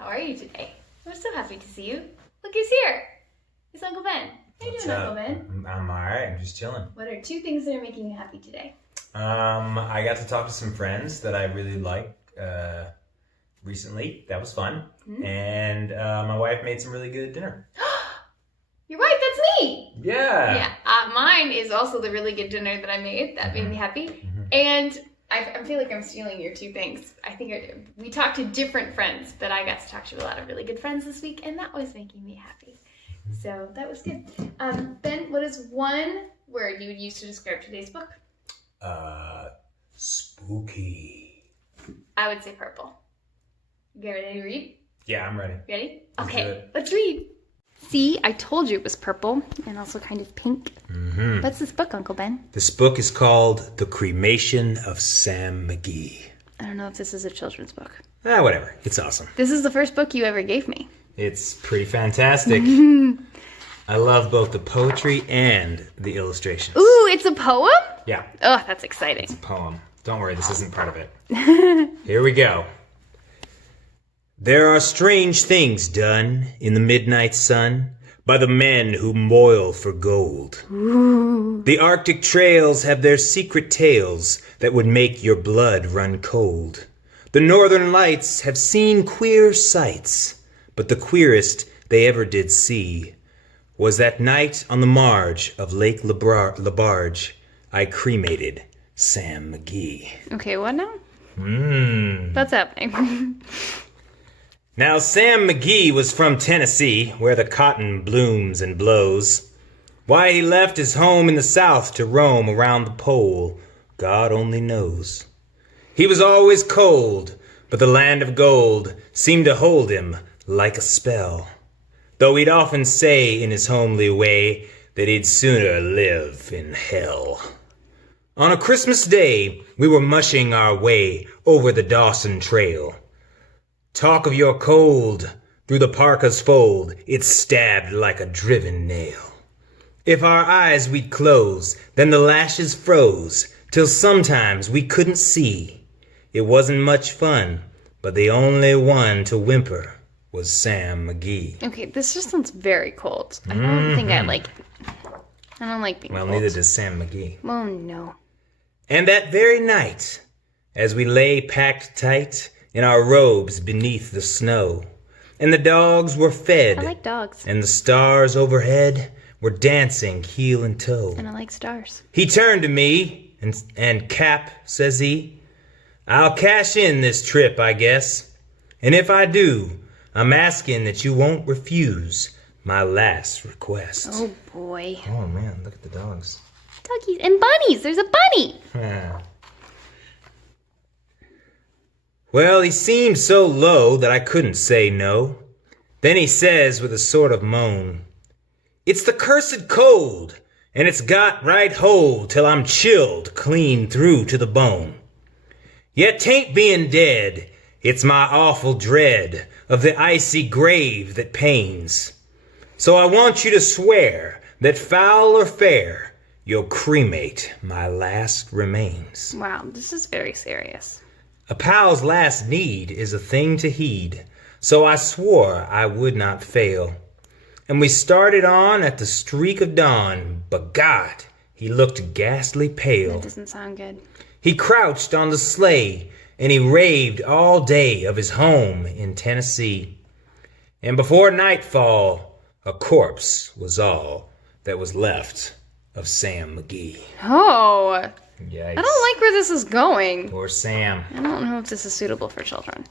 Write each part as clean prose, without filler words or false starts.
How are you today? We're so happy to see you. Look who's here. It's Uncle Ben. How you doing, Uncle Ben? I'm alright. I'm just chilling. What are 2 things that are making you happy today? I got to talk to some friends that I really like recently. That was fun. Mm-hmm. And my wife made some really good dinner. Your wife, that's me! Yeah! Yeah, mine is also the really good dinner that I made. That made me happy. Mm-hmm. And I feel like I'm stealing your 2 things. I think we talked to different friends, but I got to talk to a lot of really good friends this week, and that was making me happy. So that was good. Ben, what is one word you would use to describe today's book? Spooky. I would say purple. You get ready to read? Yeah, I'm ready. Ready? Let's do Okay, it. let's read. See, I told you it was purple and also kind of pink. Mm-hmm. What's this book, Uncle Ben? This book is called The Cremation of Sam McGee. I don't know if this is a children's book. Whatever. It's awesome. This is the first book you ever gave me. It's pretty fantastic. I love both the poetry and the illustrations. Ooh, it's a poem? Yeah. Oh, that's exciting. It's a poem. Don't worry, this isn't part of it. Here we go. There are strange things done in the midnight sun by the men who moil for gold. Ooh. The Arctic trails have their secret tales that would make your blood run cold. The northern lights have seen queer sights, but the queerest they ever did see was that night on the marge of Lake Labarge, I cremated Sam McGee. Okay, what now? Mmm. That's happening. Now, Sam McGee was from Tennessee, where the cotton blooms and blows. Why he left his home in the South to roam around the pole, God only knows. He was always cold, but the land of gold seemed to hold him like a spell. Though he'd often say in his homely way that he'd sooner live in hell. On a Christmas day, we were mushing our way over the Dawson Trail. Talk of your cold, through the parka's fold, it stabbed like a driven nail. If our eyes we'd close, then the lashes froze, till sometimes we couldn't see. It wasn't much fun, but the only one to whimper was Sam McGee. Okay, this just sounds very cold. I don't think I like it. I don't like being Well, cold. neither does Sam McGee. Oh, no. And that very night, as we lay packed tight in our robes beneath the snow, and the dogs were fed, I like dogs. and the stars overhead were dancing heel and toe. And I like stars. He turned to me, and Cap, says he, I'll cash in this trip, I guess. And if I do, I'm asking that you won't refuse my last request. Oh, boy. Oh, man, look at the dogs. Doggies and bunnies. There's a bunny. Well, he seemed so low that I couldn't say no. Then he says with a sort of moan, It's the cursed cold, and it's got right hold till I'm chilled clean through to the bone. Yet 'tain't being dead, it's my awful dread of the icy grave that pains. So I want you to swear that foul or fair, you'll cremate my last remains. Wow, this is very serious. A pal's last need is a thing to heed, so I swore I would not fail. And we started on at the streak of dawn, but God, he looked ghastly pale. That doesn't sound good. He crouched on the sleigh, and he raved all day of his home in Tennessee. And before nightfall, a corpse was all that was left of Sam McGee. Oh, Yikes. I don't like where this is going. Poor Sam. I don't know if this is suitable for children.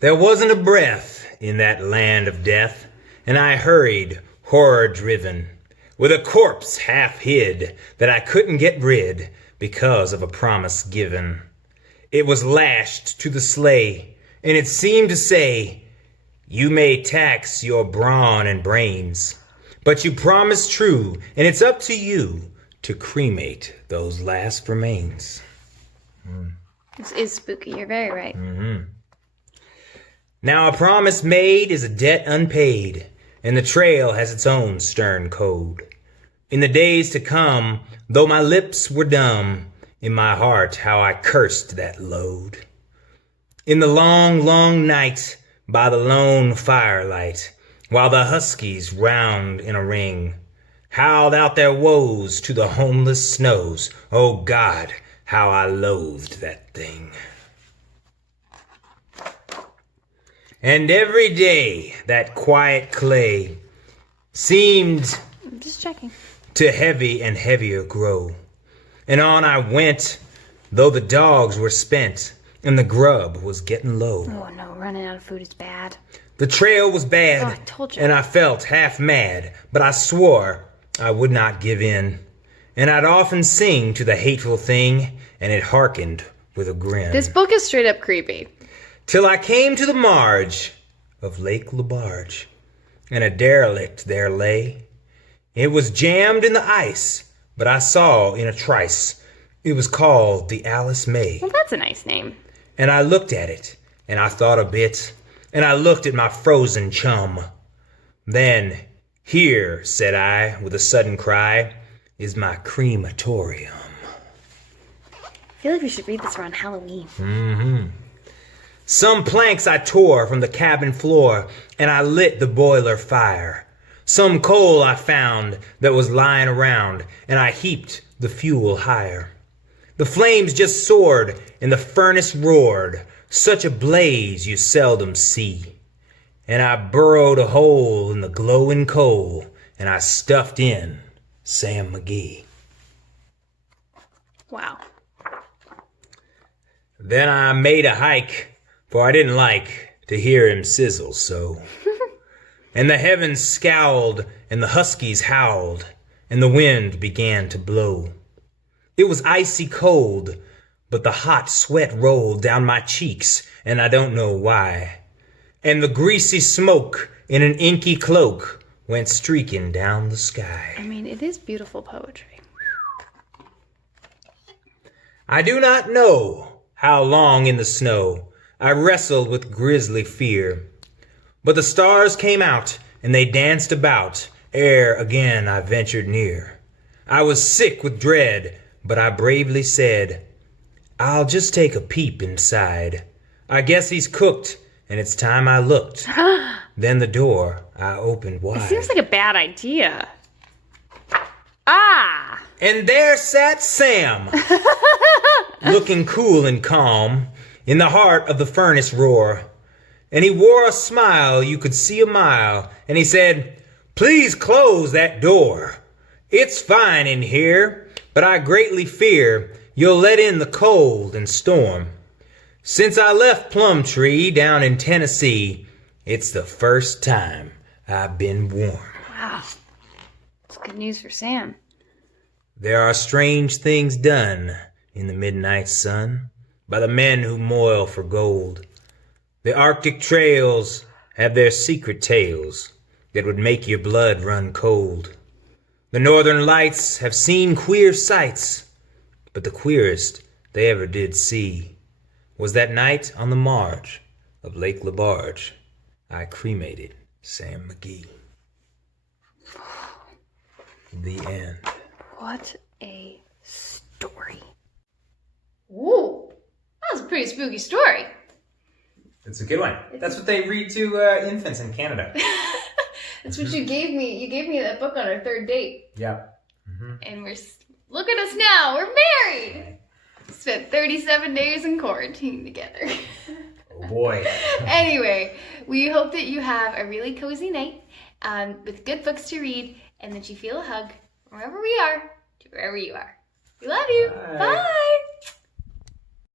There wasn't a breath in that land of death, and I hurried, horror-driven, with a corpse half hid that I couldn't get rid because of a promise given. It was lashed to the sleigh, and it seemed to say, You may tax your brawn and brains, but you promised true, and it's up to you to cremate those last remains. This is spooky. You're very right. Now a promise made is a debt unpaid, and the trail has its own stern code. In the days to come, though my lips were dumb, in my heart how I cursed that load. In the long, long night, by the lone firelight, while the huskies round in a ring howled out their woes to the homeless snows. Oh God, how I loathed that thing. And every day that quiet clay seemed I'm just checking. to heavy and heavier grow. And on I went, though the dogs were spent and the grub was getting low. Oh no, running out of food is bad. The trail was bad, Oh, I told you. and I felt half mad, but I swore I would not give in. And I'd often sing to the hateful thing, and it hearkened with a grin. This book is straight up creepy. Till I came to the marge of Lake Labarge, and a derelict there lay. It was jammed in the ice, but I saw in a trice it was called the Alice May. Well, that's a nice name. And I looked at it, and I thought a bit, and I looked at my frozen chum. Then, here, said I, with a sudden cry, is my crematorium. I feel like we should read this around Halloween. Some planks I tore from the cabin floor, and I lit the boiler fire. Some coal I found that was lying around, and I heaped the fuel higher. The flames just soared, and the furnace roared, such a blaze you seldom see. And I burrowed a hole in the glowing coal, and I stuffed in Sam McGee. Wow. Then I made a hike, for I didn't like to hear him sizzle so. And the heavens scowled, and the huskies howled, and the wind began to blow. It was icy cold, but the hot sweat rolled down my cheeks, and I don't know why. And the greasy smoke in an inky cloak went streaking down the sky. I mean, it is beautiful poetry. I do not know how long in the snow I wrestled with grisly fear. But the stars came out, and they danced about, ere again I ventured near. I was sick with dread, but I bravely said, I'll just take a peep inside. I guess he's cooked, and it's time I looked. Then the door I opened wide. It seems like a bad idea. Ah! And there sat Sam, looking cool and calm, in the heart of the furnace roar. And he wore a smile you could see a mile, and he said, Please close that door. It's fine in here, but I greatly fear you'll let in the cold and storm. Since I left Plumtree down in Tennessee, it's the first time I've been warm. Wow. It's good news for Sam. There are strange things done in the midnight sun by the men who moil for gold. The Arctic trails have their secret tales that would make your blood run cold. The northern lights have seen queer sights, but the queerest they ever did see was that night on the marge of Lake Labarge. I cremated Sam McGee. The end. What a story. Ooh, that was a pretty spooky story. It's a good one. That's what they read to infants in Canada. That's what you gave me. You gave me that book on our third date. Yep. And look at us now. We're married. Spent 37 days in quarantine together. Oh boy. Anyway, we hope that you have a really cozy night with good books to read and that you feel a hug wherever we are to wherever you are. We love you. Bye. Bye.